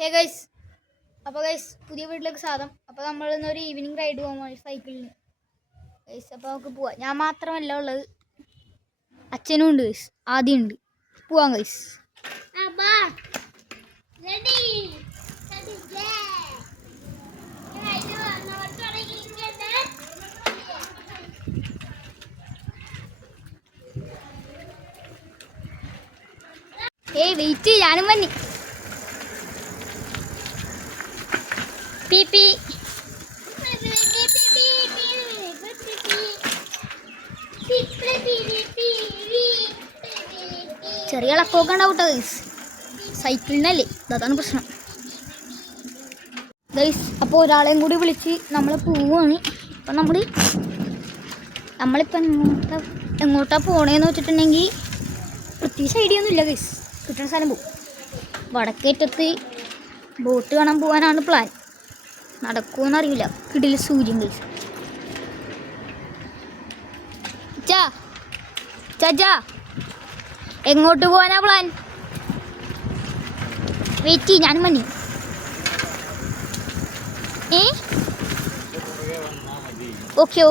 Hey guys, അപ്പോൾ guys പുതിയ വീട്ടിലേക്ക് സ്വാഗതം. അപ്പോൾ നമ്മൾ ഇന്നൊരു ഈവനിങ് റൈഡ് പോകാൻ സൈക്കിളിന് ഗൈസ്. അപ്പോൾ നമുക്ക് പോവാം. ഞാൻ മാത്രമല്ല ഉള്ളത്, അച്ഛനും ഉണ്ട് ഗൈസ്, ആദ്യം ഉണ്ട്. പോവാം ഗൈസ്. ഏയ് വെയിറ്റ്, ഞാനും വന്നി. പി ചെറിയ ഇളക്കമൊക്കെ ഉണ്ടാവട്ടെ ഗൈസ്, സൈക്കിളിനല്ലേ, അതാണ് പ്രശ്നം ഗൈസ്. അപ്പോൾ ഒരാളെയും കൂടി വിളിച്ച് നമ്മൾ പോവുകയാണ്. അപ്പം നമ്മളിപ്പോൾ എങ്ങോട്ടാണ് പോണേന്ന് വെച്ചിട്ടുണ്ടെങ്കിൽ പ്രത്യേകിച്ച് ഐഡിയ ഒന്നും ഇല്ല ഗൈസ്. കിട്ടുന്ന സ്ഥലം പോകും. വടക്കേറ്റത്ത് ബോട്ട് കാണാൻ പോകാനാണ് പ്ലാൻ. നടക്കുമെന്നറിയില്ല, കിടില സൂര്യൻ ഗൈസ്. ചാ എങ്ങോട്ട് പോകാനാ പ്ലാൻ? വെയിറ്റ്, ഞാനും മതി.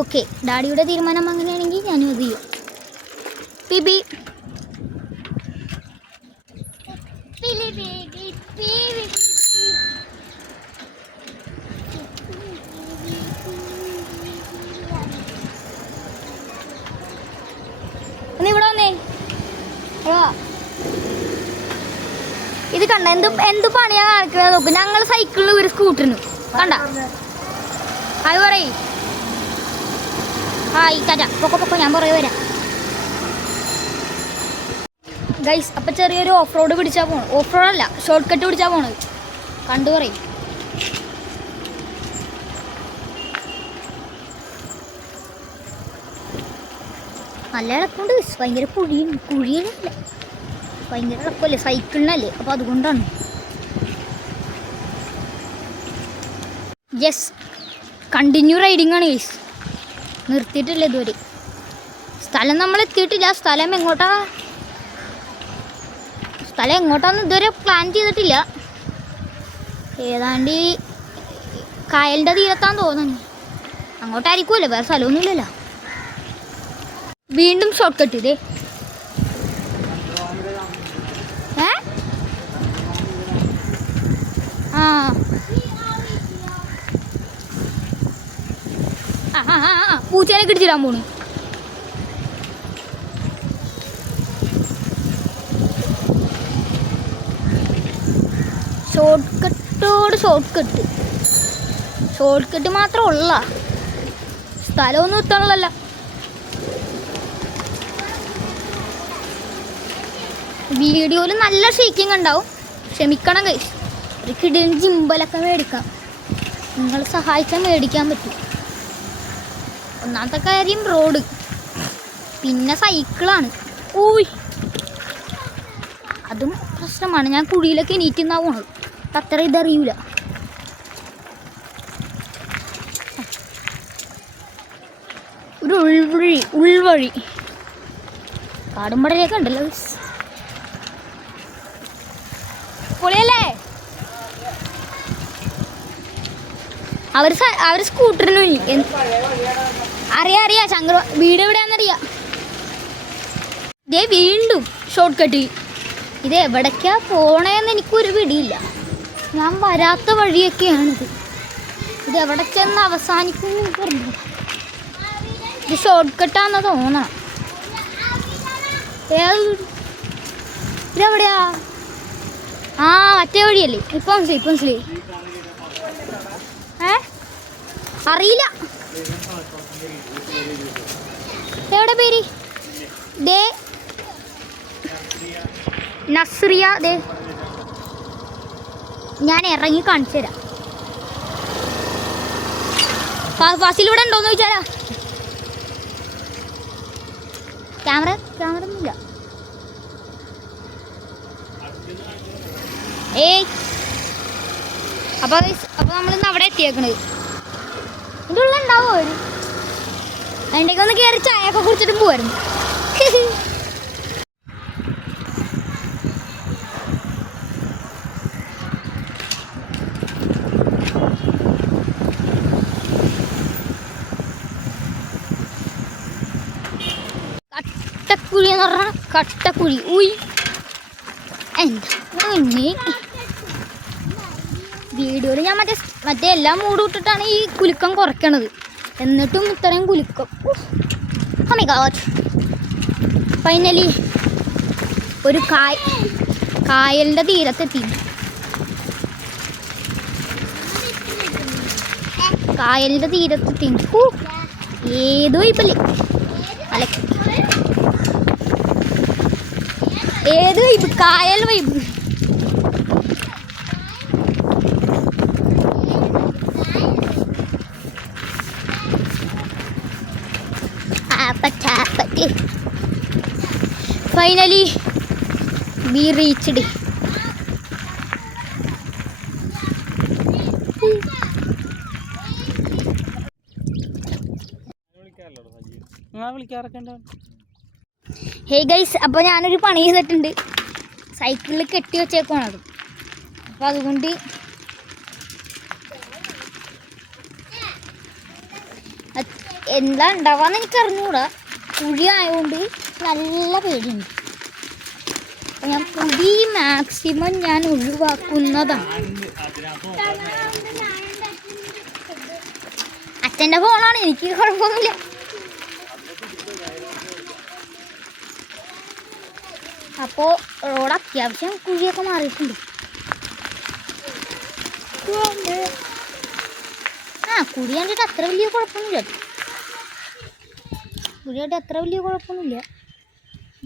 ഓക്കെ ഡാഡിയുടെ തീരുമാനം അങ്ങനെയാണെങ്കിൽ ഞാനും അത് ചെയ്യും. പിബി ഇവിടെ വന്നേ. ഇത് കണ്ട, എന്ത് പണിയാ കാണിക്കുന്നത് നോക്ക്. ഞങ്ങൾ സൈക്കിളിന് ഒരു സ്കൂട്ടറിന് കണ്ട. ഹായ് പറയ്. ഹായ് ചാച്ചാ, പൊക്കോ ഞാൻ പുറകെ വരാം ഗൈസ്. അപ്പം ചെറിയൊരു ഓഫ് റോഡ് പിടിച്ചാൽ പോകണം. ഓഫ് റോഡല്ല, ഷോർട്ട് കട്ട് പിടിച്ചാൽ പോണത്. കണ്ടു പറയും. നല്ല ഇളക്കമുണ്ട് ഗൈസ്. ഭയങ്കര കുഴിയല്ല, ഭയങ്കര ഇളക്കമല്ലേ, സൈക്കിളിനല്ലേ, അപ്പോൾ അതുകൊണ്ടാണ്. യെസ്, കണ്ടിന്യൂ റൈഡിങ് ആണ് ഗൈസ്. നിർത്തിയിട്ടില്ല ഇതുവരെ. സ്ഥലം നമ്മൾ എത്തിയിട്ടില്ല. സ്ഥലം എങ്ങോട്ടാന്ന് ഇതുവരെ പ്ലാൻ ചെയ്തിട്ടില്ല. ഏതാണ്ട് കായലിൻ്റെ തീരത്താന്ന് തോന്നുന്നു. അങ്ങോട്ടായിരിക്കുമല്ലോ, വേറെ സ്ഥലമൊന്നുമില്ലല്ലോ. വീണ്ടും ഷോർട്ട് കട്ട് ഇതേ. പൂച്ചേനെ കിടിച്ചിടാൻ പോണു. ഷോർട്ട് കട്ട് മാത്രം ഉള്ള സ്ഥലമൊന്നും എത്താനുള്ളല്ല. വീഡിയോയിൽ നല്ല ഷേക്കിങ് ഉണ്ടാവും, ക്ഷമിക്കണം ഗൈസ്. ഒരു കിടിലൻ ജിമ്പലൊക്കെ മേടിക്കാം, നിങ്ങൾ സഹായിച്ചാൽ മേടിക്കാൻ പറ്റും. ഒന്നാമത്തെ കാര്യം റോഡ്, പിന്നെ സൈക്കിളാണ്. അതും പ്രശ്നമാണ്. ഞാൻ കുഴിയിലൊക്കെ എണീറ്റുന്നാ പോണത്, അത്ര ഇതറിയൂല. ഒരു ഉൾവഴി കാടുമ്പടലൊക്കെ ഉണ്ടല്ലോ. പൊളിയല്ലേ. അവർ സ്കൂട്ടറിന് അറിയാ ശങ്കർ വീട് എവിടെയാണെന്നറിയാം. ഇതേ വീണ്ടും ഷോർട്ട് കട്ട്. ഇത് എവിടേക്കാ പോണേന്ന് എനിക്കൊരു പിടിയില്ല. ഞാൻ വരാത്ത വഴിയൊക്കെയാണിത്. ഇത് എവിടെ ചെന്ന് അവസാനിക്കുന്നു പറഞ്ഞു. ഇത് ഷോർട്ട് കട്ടാന്ന് തോന്നണം. ഇതെവിടെയാ? മറ്റേ വഴിയല്ലേ. ഇപ്പം മനസ്സിലായി. അറിയില്ല എവിടെ പേര്. ദേ നസ്രിയ. ദേ ഞാൻ ഇറങ്ങി കാണിച്ചു തരാം. ഫാസിലൂടെ ഉണ്ടോന്ന് ചോദിച്ചാലാ. ക്യാമറ ഒന്നുമില്ല. അപ്പോൾ നമ്മളിന്ന് അവിടെ എത്തിയേക്കണത്. ഇതിൻ്റെ ഉള്ള ഉണ്ടാവുമോ അവർ? അതിൻ്റെയൊക്കെ ഒന്ന് കയറി ചായയൊക്കെ കുടിച്ചിട്ട് പോവായിരുന്നു. എന്ന് പറഞ്ഞാൽ കട്ടക്കുഴി. ഉയ് എന്താ വീഡിയോയിൽ ഞാൻ മറ്റേ എല്ലാം മൂട് വിട്ടിട്ടാണ് ഈ കുലുക്കം കുറയ്ക്കണത്, എന്നിട്ടും ഇത്രയും കുലുക്കം. ഫൈനലി ഒരു കായലിൻ്റെ തീരത്തെത്തി. കായലിൻ്റെ തീരത്തെത്തി. ഏതോ ഇപ്പല്ലേ അല്ല, ഏത് വൈബ്, കായൽ vibe. Finally we reached. Hey guys, അപ്പോൾ ഞാനൊരു പണി ചെയ്തിട്ടുണ്ട്. സൈക്കിളിൽ കെട്ടി വെച്ചേക്കാണത്. അപ്പോൾ അതുകൊണ്ട് എന്താ ഉണ്ടാവാന്ന് എനിക്കറിഞ്ഞൂടാ. കുഴി ആയതുകൊണ്ട് നല്ല പേടിയുണ്ട്. അപ്പം ഞാൻ കുഴി മാക്സിമം ഞാൻ ഒഴിവാക്കുന്നതാണ്. അച്ഛൻ്റെ ഫോണാണ്, എനിക്ക് കുഴപ്പമൊന്നുമില്ല. അപ്പോൾ റോഡ് അത്യാവശ്യം കുഴിയൊക്കെ മാറിയിട്ടുണ്ട്. കുഴി കണ്ടിട്ട് അത്ര വലിയ കുഴപ്പമൊന്നുമില്ല. കുഴിയായിട്ട് അത്ര വലിയ കുഴപ്പമൊന്നുമില്ല,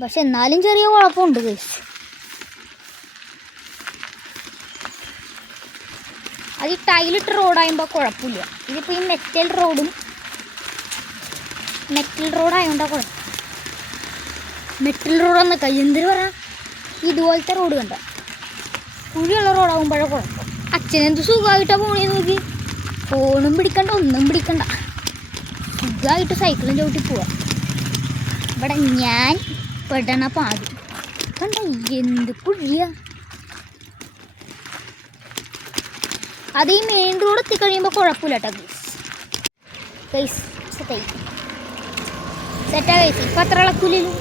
പക്ഷെ എന്നാലും ചെറിയ കുഴപ്പമുണ്ട് ഗൈസ്. അത് ഈ ടൈലിട്ട് റോഡാകുമ്പോൾ കുഴപ്പമില്ല. ഇതിപ്പോൾ ഈ മെറ്റൽ റോഡായതുകൊണ്ടാണ് കുഴപ്പം. മെറ്റൽ റോഡെന്ന് എന്തിനു പറയാം, ഇതുപോലത്തെ റോഡ് കണ്ട കുഴിയുള്ള റോഡാകുമ്പോഴേ കുഴപ്പം. അച്ഛനെന്ത് സുഖമായിട്ടാണ് പോണേ നോക്കി. ഫോണും പിടിക്കണ്ട, ഒന്നും പിടിക്കണ്ട, സുഖമായിട്ട് സൈക്കിളും ചവിട്ടി പോവാം. ഇവിടെ ഞാൻ പെടണ പാട് കണ്ട, എന്ത് കുഴിയാ. അത് ഈ മെയിൻ റോഡ് എത്തിക്കഴിയുമ്പോൾ കുഴപ്പമില്ല കേട്ടോ ഗൈസ്. സെറ്റാ ഗൈസ്. ഇപ്പം അത്ര ഇളക്കൂലല്ലോ.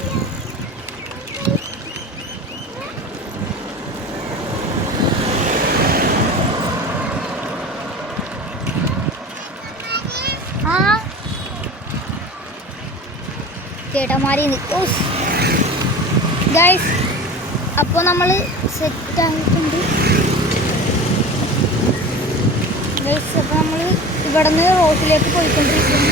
ചേട്ടന്മാരി ഗൈസ്, അപ്പോൾ നമ്മൾ സെറ്റായിട്ടുണ്ട് ഗൈസ്. അപ്പോൾ നമ്മൾ ഇവിടെ നിന്ന് റോഡിലേക്ക് പോയിക്കൊണ്ടിരിക്കുന്നു.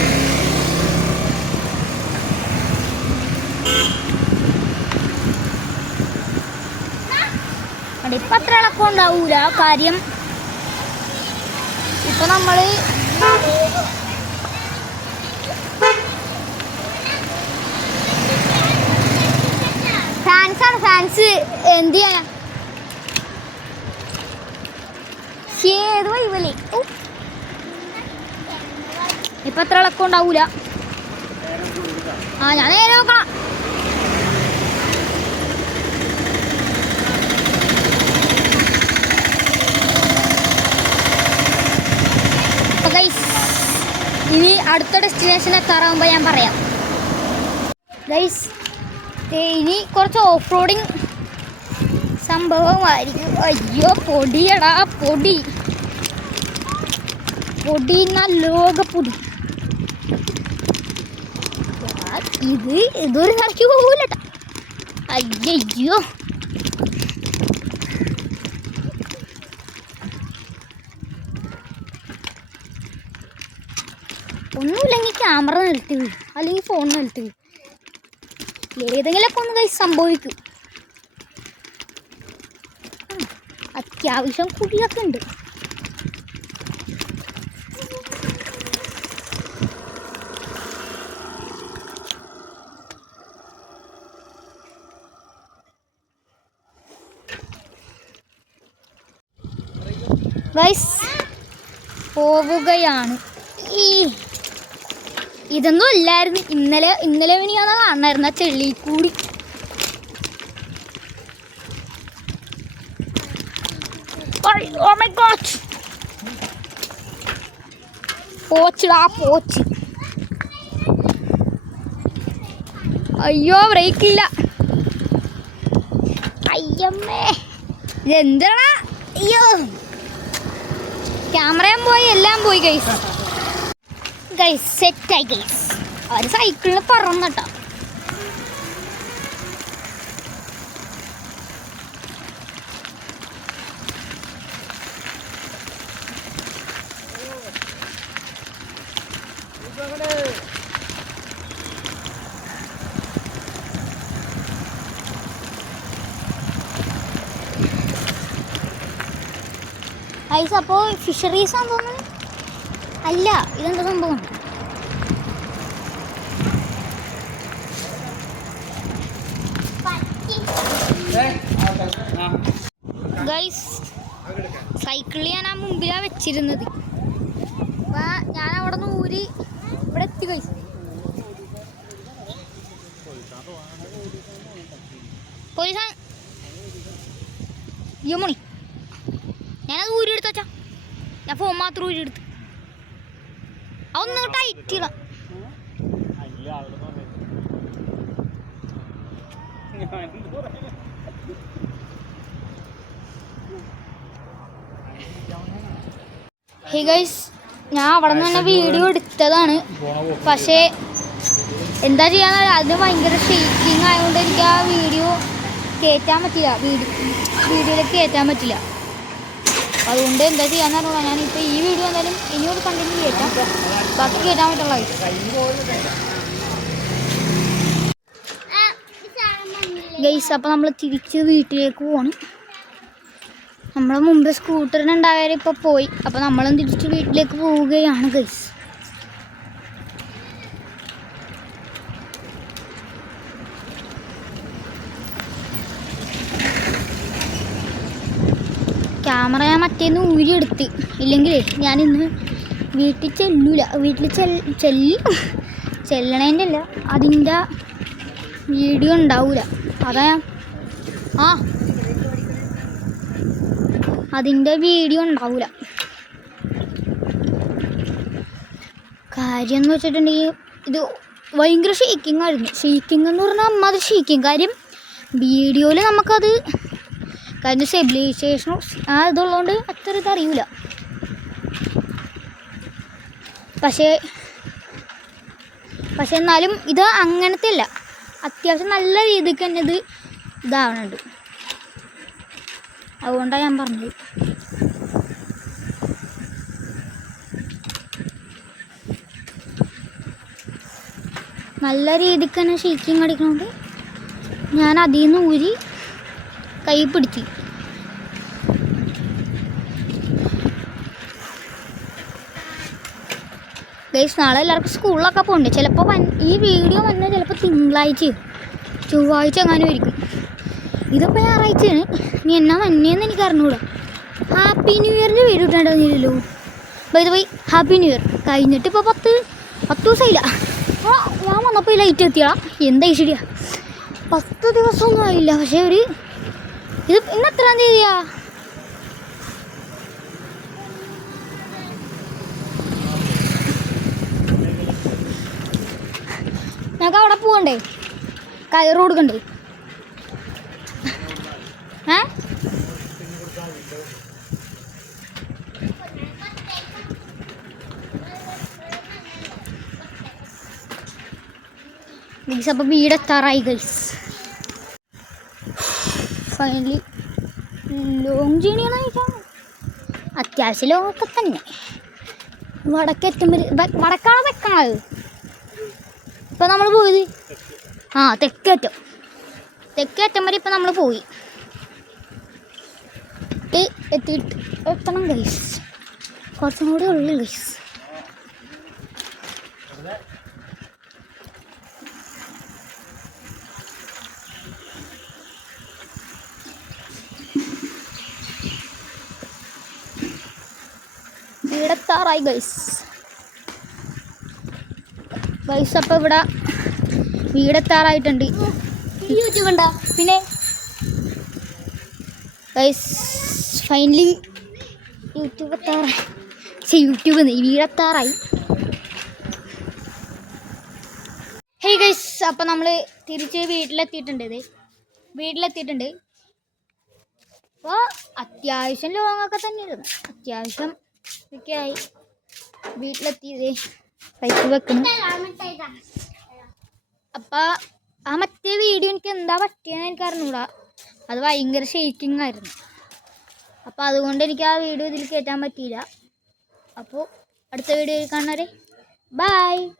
അവിടെ ഇപ്പം അത്ര ഇളക്കം ഉണ്ടാവൂല. കാര്യം ഇപ്പം നമ്മൾ ഫാൻസ് എന്ത് ചെയ്യാനാ, ഏത് വൈവല്ലേ. ഇപ്പം അത്ര ഇളക്കം ഉണ്ടാവൂല. ഞാൻ നേരെ നോക്കണം. അപ്പോൾ ഗൈസ്, ഇനി അടുത്ത ഡെസ്റ്റിനേഷൻ എത്താറാകുമ്പോൾ ഞാൻ പറയാം ഗൈസ്. ഇനി കുറച്ച് ഓഫ് റോഡിങ് സംഭവമായിരിക്കും. അയ്യോ പൊടിയടാ, പൊടി ലോകപ്പൊടി. ഇതൊരു കടക്ക് പോകൂലട്ടാ. അയ്യോ ഒന്നുമില്ലെങ്കിൽ ക്യാമറ നിലത്ത് വീഴും, അല്ലെങ്കിൽ ഫോൺ നിലത്ത് വീഴും. ഏതെങ്കിലുമൊക്കെ ഒന്ന് കൈ സംഭവിക്കും. അത്യാവശ്യം കുഴിയൊക്കെ ഉണ്ട്. ഗൈസ് പോവുകയാണ്. ഇതൊന്നും അല്ലായിരുന്നു. ഇന്നലെ മിനിയാന്ന് കാണായിരുന്നു ആ ചെള്ളി കൂടി. Oh my God! പോച്ച്. അയ്യോ ബ്രേക്കില്ല. ഇതെന്താടാ? അയ്യോ, ക്യാമറയും പോയി, എല്ലാം പോയി ഗൈസ്. ഗൈസ് സെറ്റായി ഗൈസ്. അവർ സൈക്കിളിൽ പറന്നട്ടോ. ഐസ് അപ്പോൾ ഫിഷറീസ് ആണെന്ന് തോന്നുന്നു. അല്ല, ഇതെന്താ സംഭവം? ഗൈസ് സൈക്കിളിൽ ഞാൻ ആ മുമ്പിലാണ് വെച്ചിരുന്നത്. അപ്പം ഞാൻ അവിടെ നിന്ന് ഊരി ഇവിടെ എത്തി ഗൈസ്. പോലീസാ യമോണി, ഞാനത് ഊരി എടുത്ത് വെച്ചാ. ഞാൻ ഫോൺ മാത്രം ഊരി എടുത്ത്. അതൊന്നും ടൈറ്റില്ല. ഹേ ഗൈസ്, ഞാൻ അവിടെ നിന്ന് തന്നെ വീഡിയോ എടുത്തതാണ്. പക്ഷേ എന്താ ചെയ്യാന്ന്, അതിന് ഭയങ്കര ഷേക്കിങ് ആയതുകൊണ്ട് എനിക്ക് ആ വീഡിയോ കയറ്റാൻ പറ്റില്ല. വീഡിയോയിലേക്ക് കയറ്റാൻ പറ്റില്ല. അതുകൊണ്ട് എന്താ ചെയ്യാന്ന് പറഞ്ഞാൽ ഞാനിപ്പോൾ ഈ വീഡിയോ എന്തായാലും ഇനിയൊരു കണ്ടിന്യൂ കയറ്റാം. ബാക്കി കയറ്റാൻ പറ്റുള്ള ഗൈസ്. അപ്പോൾ നമ്മൾ തിരിച്ച് വീട്ടിലേക്ക് പോകണം. നമ്മൾ മുമ്പ് സ്കൂട്ടറിനുണ്ടായാലും ഇപ്പോൾ പോയി. അപ്പോൾ നമ്മളും തിരിച്ച് വീട്ടിലേക്ക് പോവുകയാണ് ഗൈസ്. ക്യാമറ ഞാൻ മറ്റേന്ന് ഊരിയെടുത്ത്. ഇല്ലെങ്കിൽ ഞാനിന്ന് വീട്ടിൽ ചെല്ലൂല. വീട്ടിൽ ചെല്ലണേൻ്റെ അല്ല, അതിൻ്റെ വീഡിയോ ഉണ്ടാവില്ല. അതാ അതിൻ്റെ വീഡിയോ ഉണ്ടാവില്ല. കാര്യം എന്ന് വെച്ചിട്ടുണ്ടെങ്കിൽ ഇത് ഭയങ്കര ഷേക്കിംഗ് ആയിരുന്നു. ഷേക്കിംഗ് എന്ന് പറഞ്ഞാൽ അത് ഷേക്കിംഗ് കാര്യം വീഡിയോയിൽ നമുക്കത് കാര്യം സ്റ്റെബിലൈസേഷനും ആ ഇതുള്ളതുകൊണ്ട് അത്ര ഇതറിയില്ല. പക്ഷേ എന്നാലും ഇത് അങ്ങനത്തെ അല്ല, അത്യാവശ്യം നല്ല രീതിക്ക് തന്നെ ഇത് ഇതാവണുണ്ട്. അതുകൊണ്ടാണ് ഞാൻ പറഞ്ഞത്. നല്ല രീതിക്ക് തന്നെ ഷേക്കിങ് അടിക്കണോണ്ട് ഞാൻ അതിൽ നിന്ന് ഊരി കൈ പിടിച്ച്. ഗൈസ്, നാളെ എല്ലാവർക്കും സ്കൂളിലൊക്കെ പോകണ്ടേ. ചിലപ്പോൾ ഈ വീഡിയോ വന്നാൽ ചിലപ്പോൾ തിങ്കളാഴ്ചയോ ചൊവ്വാഴ്ച എങ്ങാനും ആയിരിക്കും. ഇതിപ്പോൾ ഞായറാഴ്ചയാണ്. ഇനി എന്നാ വന്നേന്ന് എനിക്ക് അറിഞ്ഞൂടാ. ഹാപ്പി ന്യൂ ഇയറിൻ്റെ വീഡിയോ ഇട്ടുണ്ടായിരുന്നില്ലല്ലോ. By the way happy new year കഴിഞ്ഞിട്ട് ഇപ്പോൾ 10 ദിവസമായില്ല. ഞാൻ വന്നപ്പോൾ ലൈറ്റ് എത്തിയാ എന്താ ശരിയാ 10 ദിവസമൊന്നും ആയില്ല. പക്ഷേ ഇത് ഇന്ന് എത്രാം തീയതിയാ? ഞങ്ങൾക്ക് അവിടെ പോകണ്ടേ? കയറ് കൊടുക്കണ്ടേ? ഗൈസ്, അപ്പോൾ വീടെത്താറായി ഗൈസ്. ഫൈനലി ലോങ് ജേണിയാണോ ചോദിക്കാം? അത്യാവശ്യം ലോങ്ങൊക്കെ തന്നെ. വടക്കാണ് തെക്കാണത്. ഇപ്പം നമ്മൾ പോയത് തെക്കേറ്റം വരെ ഇപ്പം നമ്മൾ പോയി. എത്തണം ഗൈസ്. കുറച്ചും കൂടി ഉള്ളു ഗൈസ്. വീടെത്താറായി ഗൈസ്. അപ്പോൾ ഇവിടെ വീടെത്താറായിട്ടുണ്ട്. യൂട്യൂബ് ഉണ്ടോ? പിന്നെ ഗൈസ് ഫൈനലി യൂട്യൂബ് എത്താറായി. വീടെത്താറായി. ഹേ ഗൈസ്, അപ്പോൾ നമ്മൾ തിരിച്ച് വീട്ടിലെത്തിയിട്ടുണ്ട്. അപ്പോൾ അത്യാവശ്യം ലോങ്ങൊക്കെ തന്നെയായിരുന്നു. അത്യാവശ്യം ഒക്കെ ആയി. വീട്ടിലെത്തിയതേ പൈസ വെക്കണം. അപ്പം ആ മറ്റേ വീഡിയോ എനിക്ക് എന്താ പറ്റിയെന്ന് എനിക്ക് അറിഞ്ഞൂടാ. അത് ഭയങ്കര ഷെയ്ക്കിങ് ആയിരുന്നു. അപ്പോൾ അതുകൊണ്ട് എനിക്ക് ആ വീഡിയോ ഇതിൽ കയറ്റാൻ പറ്റിയില്ല. അപ്പോൾ അടുത്ത വീഡിയോയിൽ കാണുന്നവരെ ബൈ.